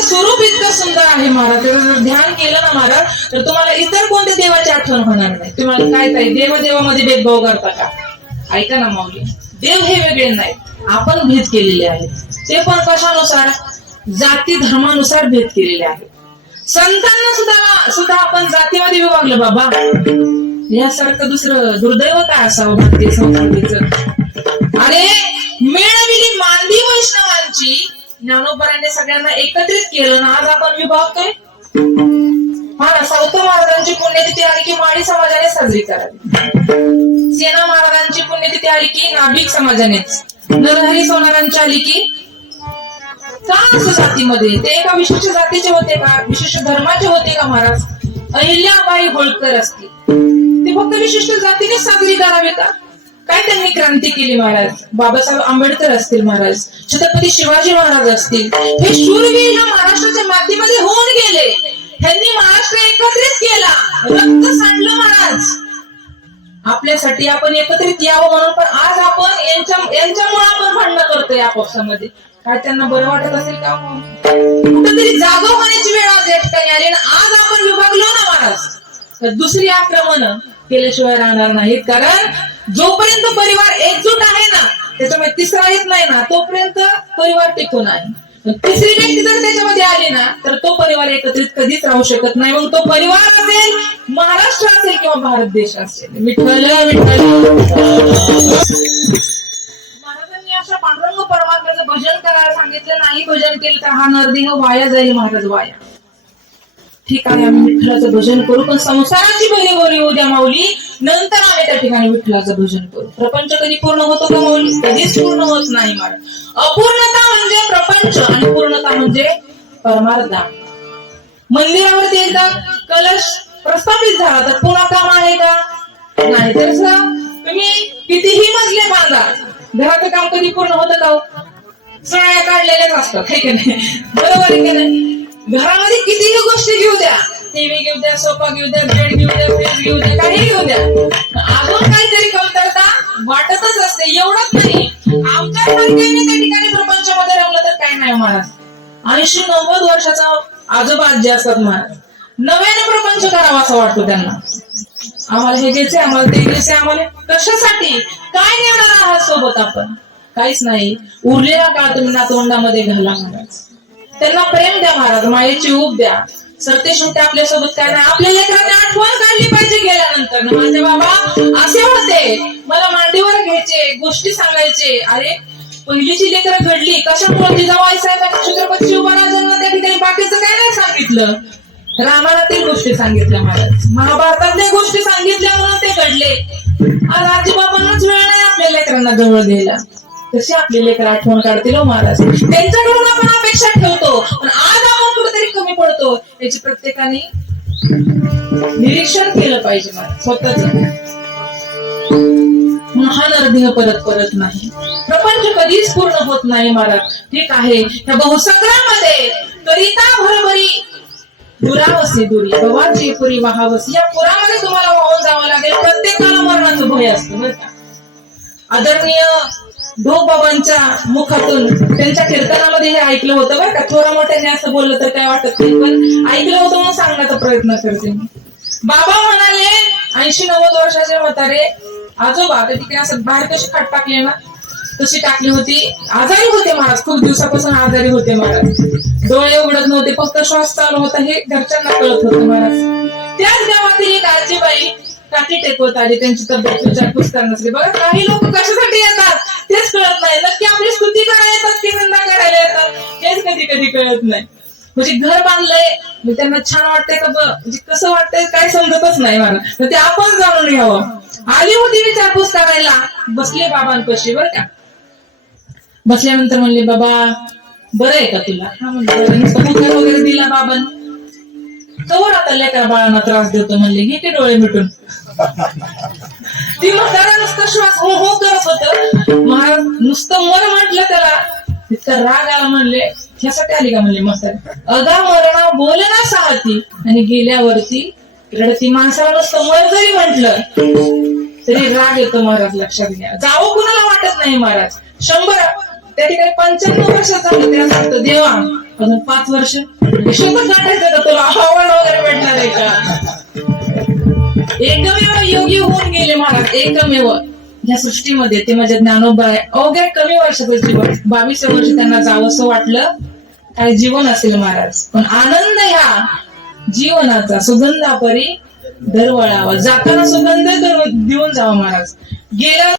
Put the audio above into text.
देवाचं स्वरूप इतकं सुंदर आहे महाराज, त्याचं जर ध्यान केलं ना महाराज तर तुम्हाला इतर कोणत्या देवाची आठवण होणार नाही. तुम्हाला काय काय देवादेवामध्ये भेदभाव करता का? ऐका ना माऊली, देव हे वेगळे नाही, आपण भेद केलेले आहेत. ते पण कशानुसार? जाती धर्मानुसार भेद केलेले आहेत. संतांना सुद्धा आपण जातीमध्ये विभागलं बाबा. यासारखं दुसरं दुर्दैव काय असावं भारतीय संस्कृतीचं. अरे मिळविली मांदी वैष्णवांची ज्ञानोबराने सगळ्यांना एकत्रित केलं ना, आज आपण विभागतोय. हा, सावत महाराजांची पुण्यतिथी आली की माळी समाजाने साजरी करावी. सेना महाराजांची पुण्यतिथी आली की नाभिक समाजानेच. नरहरी सोनारांची आली की का असं जातीमध्ये? ते एका विशिष्ट जातीचे होते का? विशिष्ट धर्माचे होते का महाराज? अहिल्याबाई होळकर असतील, ते फक्त विशिष्ट जातीने साजरी करावे का? काय त्यांनी क्रांती केली महाराज? बाबासाहेब आंबेडकर असतील महाराज, छत्रपती शिवाजी महाराज असतील, हे शूरवीर ह्या महाराष्ट्राच्या मातीमध्ये होऊन गेले. त्यांनी महाराष्ट्र एकत्रित केला, रक्त सांडलं महाराज आपल्यासाठी. आपण एकत्रित यावं म्हणून, पण आज आपण यांच्यामुळे आपण भांडणं करतोय आपापसामध्ये. काय त्यांना बरं वाटत असेल का? कुठेतरी जागा होण्याची वेळ आज या ठिकाणी आली ना, आज आपण विभागलो ना महाराज, तर दुसरी आक्रमण केल्याशिवाय राहणार नाहीत. कारण जोपर्यंत परिवार एकजूट आहे ना, त्याच्यामध्ये तिसरा येत नाही ना, तोपर्यंत परिवार टिकून आहे. तिसरी व्यक्ती जर त्याच्यामध्ये आली ना, तर तो परिवार एकत्रित कधीच राहू शकत नाही. मग तो परिवार असेल, महाराष्ट्र असेल किंवा भारत देश असेल. विठ्ठल महाराजांनी अशा पांडुरंग परमात्म्याचं भजन करायला सांगितलं, नाही भजन केलं तर हा नरदेह वाया जाईल महाराज, वाया. ठीक आहे, आम्ही विठ्ठलाचं भजन करू, पण संसाराची बरी बरी होऊ द्या माऊली, नंतर आम्ही त्या ठिकाणी विठ्ठलाचं भजन करू. प्रपंच कधी पूर्ण होतो का माऊली? कधीच पूर्ण होत नाही महाराज. अपूर्णता म्हणजे प्रपंच आणि पूर्णता म्हणजे परमार्थ. मंदिरावरती एकदा कलश प्रस्थापित झाला तर पुन्हा काम आहे का? नाही. तर तुम्ही कितीही मजले बांधा, घराचं काम कधी पूर्ण होतं का? सळ्या काढलेल्याच असतात, हे की नाही? बरोबर आहे की नाही? घरामध्ये कितीही गोष्टी घेऊ द्या, टीव्ही घेऊ द्या, सोफा घेऊ द्या, बेड घेऊ द्या, फ्रीज घेऊ द्या, काही घेऊ द्या, अजून काहीतरी कमतरता वाटतच असते. एवढंच नाही, आमच्या सारख्याने त्या ठिकाणी प्रपंचामध्ये रमलं तर काय नाही महाराज. 80-90 वर्षाचा आजोबा आजी असतात महाराज, नव्याने प्रपंच करावा असं वाटतो त्यांना. आम्हाला हे घ्यायचंय, आम्हाला ते घ्यायचंय, आम्हाला कशासाठी? काय नेणार आहात सोबत आपण? काहीच नाही. उरलेला काळ तुम्ही नातवंडामध्ये घाला महाराज, त्यांना प्रेम द्या महाराज, मायेची ऊब द्या. सरते शेवटी आपल्यासोबत काय नाही. आपल्या लेकरांनी आठवण काढली पाहिजे गेल्यानंतर, माझे बाबा असे होते, मला मांडीवर घ्यायचे, गोष्टी सांगायचे. अरे पहिलीची लेकरं घडली कशामुळे? जिजाबाई साहेबांनी छत्रपती शिवराजांना त्या ठिकाणी बाकीचं काय नाही सांगितलं, रामायणातील गोष्टी सांगितल्या महाराज, महाभारतातल्या गोष्टी सांगितल्या म्हणून ते घडले. आज आजीबाबांनाच वेळ नाही आपल्या लेकरांना जवळ द्यायला. तशी आपले लेकर आठवण काढतील हो महाराज. त्यांच्याकडून आपण अपेक्षा ठेवतो, पण आज आपण कुठेतरी कमी पडतो, याची प्रत्येकाने निरीक्षण केलं पाहिजे महाराज स्वतःच. हा नरदेह परत नाही, प्रपंच कधीच पूर्ण होत नाही महाराज. ठीक आहे, त्या बहुसंग्रामध्ये करिता भरभरी दुरावसी दुरी गवाची पुरी वाहावसी, या पुरामध्ये तुम्हाला वाहून जावं लागेल. प्रत्येकाला मरणाचं भय असतं बरं का. आदरणीय ढोबाबांच्या मुखातून त्यांच्या कीर्तनामध्ये हे ऐकलं होतं बरं का. थोडं मोठ्याने असं बोललं तर काय वाटत नाही, पण ऐकलं होतं म्हणून सांगण्याचा प्रयत्न करते. बाबा म्हणाले 80-90 वर्षाचे म्हातारे आजोबा, त्या ठिकाणी असं बाहेर कशी खाट टाकली ना तशी टाकली होती. आजारी होते महाराज, खूप दिवसापासून आजारी होते महाराज. डोळे उघडत नव्हते, फक्त श्वास चालू होता हे घरच्यांना कळत होतं महाराज. त्याच गावातील एक आजीबाई काठी टेकवत आली, त्यांची तब्येत विचारपूस करण्यासाठी. बघा, काही लोक कशासाठी येतात तेच कळत नाही. नक्की आपली स्तुती करायला येतात की निंदा करायला येतात हेच कधी कधी कळत नाही. म्हणजे घर बांधलंय, त्यांना छान वाटतंय का, म्हणजे कसं वाटतंय काय समजतच नाही मला. तर ते आपण जाणून घ्यावं. आली होती विचारपूस करायला, बसले बाबांपाशी बरं का. बसल्यानंतर म्हणले, बाबा बरं आहे का तुला? हा म्हणलं वगैरे दिला बाबांनी. कवर आता लेकरा बाळांना त्रास देतो म्हणले, घे ते डोळे मिटून. ती म्हातारा नुसतं श्वास हो हो करत होत. महाराज नुसतं मर म्हटलं त्याला, इतका राग आला. म्हणले, ह्यासाठी आली का म्हणले म्हातारा? अगा मरणा बोल ना साहती, आणि गेल्यावरती रडती. माणसाला नुसतं मर जरी म्हटलं तरी राग येतो महाराज, लक्षात घ्या. जावं कुणाला वाटत नाही महाराज. 100 त्या ठिकाणी 95 वर्षाचा झालं. त्याला सांगतो देवा अजून 5 वर्ष शोधत गाठायचं का तुला आव्हान वगैरे भेटणार आहे का. एकमेव योगी होऊन गेले महाराज, एकमेव या सृष्टीमध्ये. ते माझ्या ज्ञानोबा आहे. अवघ्या कमी वर्षाचं जीवन, 22 वर्ष त्यांना जावंसं वाटलं. काय जीवन असेल महाराज, पण आनंद ह्या जीवनाचा सुगंधापरी दरवळावा. जाताना सुगंध देऊन जावा महाराज. गेल्या